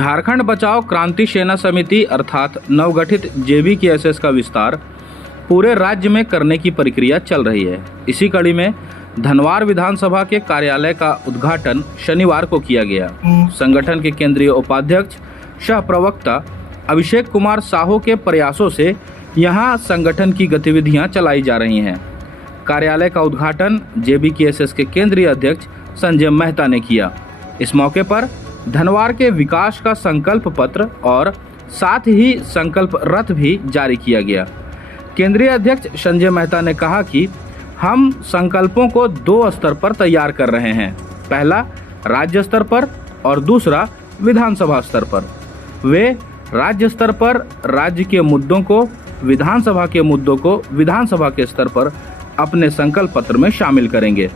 झारखंड बचाओ क्रांति सेना समिति अर्थात नवगठित JBKSS का विस्तार पूरे राज्य में करने की प्रक्रिया चल रही है। इसी कड़ी में धनवार विधानसभा के कार्यालय का उद्घाटन शनिवार को किया गया। संगठन के केंद्रीय उपाध्यक्ष सह प्रवक्ता अभिषेक कुमार साहू के प्रयासों से यहां संगठन की गतिविधियां चलाई जा रही हैं। कार्यालय का उद्घाटन JBKSS के केंद्रीय अध्यक्ष संजय मेहता ने किया। इस मौके पर धनवार के विकास का संकल्प पत्र और साथ ही संकल्प रथ भी जारी किया गया। केंद्रीय अध्यक्ष संजय मेहता ने कहा कि हम संकल्पों को 2 स्तर पर तैयार कर रहे हैं, पहला राज्य स्तर पर और दूसरा विधानसभा स्तर पर। वे राज्य स्तर पर राज्य के मुद्दों को, विधानसभा के मुद्दों को विधानसभा के स्तर पर अपने संकल्प पत्र में शामिल करेंगे।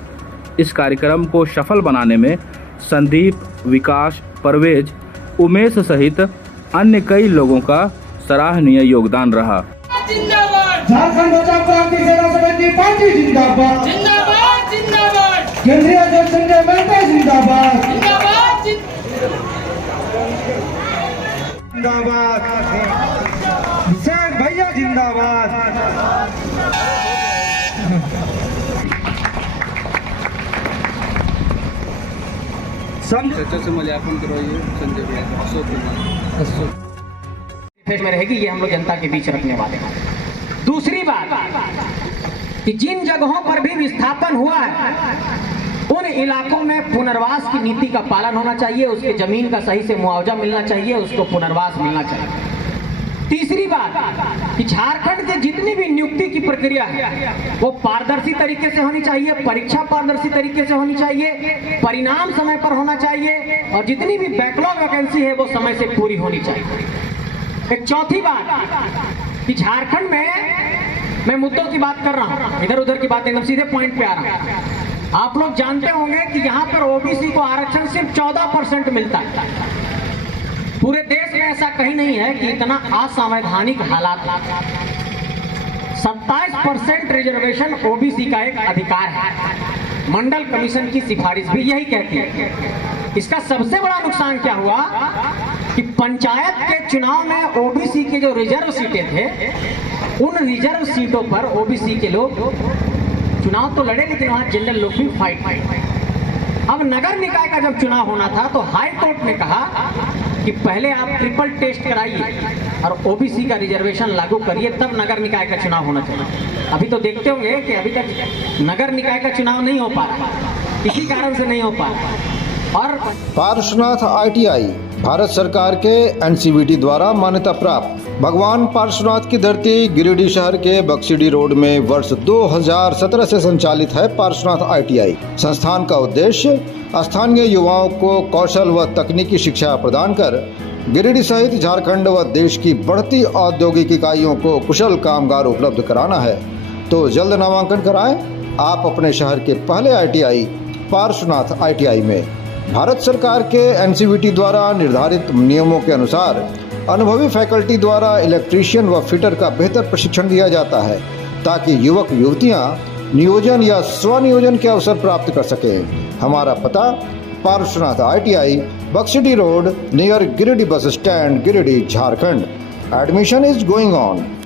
इस कार्यक्रम को सफल बनाने में संदीप, विकास, परवेज, उमेश सहित अन्य कई लोगों का सराहनीय योगदान रहा। झारखंड बचाओ क्रांति सेना समिति पार्टी जिंदाबाद जिंदाबाद जिंदाबाद। केंद्रीय अध्यक्ष संजय मेहता जिंदाबाद जिंदाबाद जिंदाबाद। हुसैन भैया जिंदाबाद। चर्चा से मूल्यांकन करवाइए संजय भैया में रहेगी, ये हम लोग जनता के बीच रखने वाले हैं। दूसरी बात कि जिन जगहों पर भी विस्थापन हुआ है उन इलाकों में पुनर्वास की नीति का पालन होना चाहिए, उसके जमीन का सही से मुआवजा मिलना चाहिए, उसको पुनर्वास मिलना चाहिए। तीसरी बात कि झारखंड के जितनी भी नियुक्ति की प्रक्रिया है वो पारदर्शी तरीके से होनी चाहिए, परीक्षा पारदर्शी तरीके से होनी चाहिए, परिणाम समय पर होना चाहिए और जितनी भी बैकलॉग वैकेंसी है वो समय से पूरी होनी चाहिए। एक चौथी बात कि झारखंड में मैं मुद्दों की बात कर रहा हूं, इधर उधर की बात एकदम सीधे पॉइंट पे आ रहा हूं। आप लोग जानते होंगे कि यहाँ पर OBC को आरक्षण सिर्फ 14% मिलता है। पूरे देश में ऐसा कहीं नहीं है कि इतना असंवैधानिक हालात। 27% रिजर्वेशन OBC का एक अधिकार है। मंडल कमीशन की सिफारिश भी यही कहती है। इसका सबसे बड़ा नुकसान क्या हुआ कि पंचायत के चुनाव में OBC के जो रिजर्व सीटें थे उन रिजर्व सीटों पर OBC के लोग चुनाव तो लड़े लेकिन वहां जनरल लोग भी फाइट। अब नगर निकाय का जब चुनाव होना था तो हाई कोर्ट ने कहा कि पहले आप ट्रिपल टेस्ट कराइए और OBC का रिजर्वेशन लागू करिए, तब नगर निकाय का चुनाव होना चाहिए। अभी तो देखते होंगे कि अभी तक नगर निकाय का चुनाव नहीं हो पा रहा, इसी कारण से नहीं हो पा रहा। और पार्श्वनाथ ITI भारत सरकार के NCVT द्वारा मान्यता प्राप्त भगवान पार्श्वनाथ की धरती गिरिडीह शहर के बक्सीडीह रोड में वर्ष 2017 से संचालित है। पार्श्वनाथ ITI संस्थान का उद्देश्य स्थानीय युवाओं को कौशल व तकनीकी शिक्षा प्रदान कर गिरिडीह सहित झारखंड व देश की बढ़ती औद्योगिक इकाइयों को कुशल कामगार उपलब्ध कराना है। तो जल्द नामांकन कराएं आप अपने शहर के पहले ITI पार्श्वनाथ ITI में। भारत सरकार के NCVT द्वारा निर्धारित नियमों के अनुसार अनुभवी फैकल्टी द्वारा इलेक्ट्रीशियन व फिटर का बेहतर प्रशिक्षण दिया जाता है ताकि युवक युवतियां नियोजन या स्वनियोजन के अवसर प्राप्त कर सकें। हमारा पता Parshwanath ITI Baksidih road near Giridih bus stand Giridih Jharkhand. Admission is going on.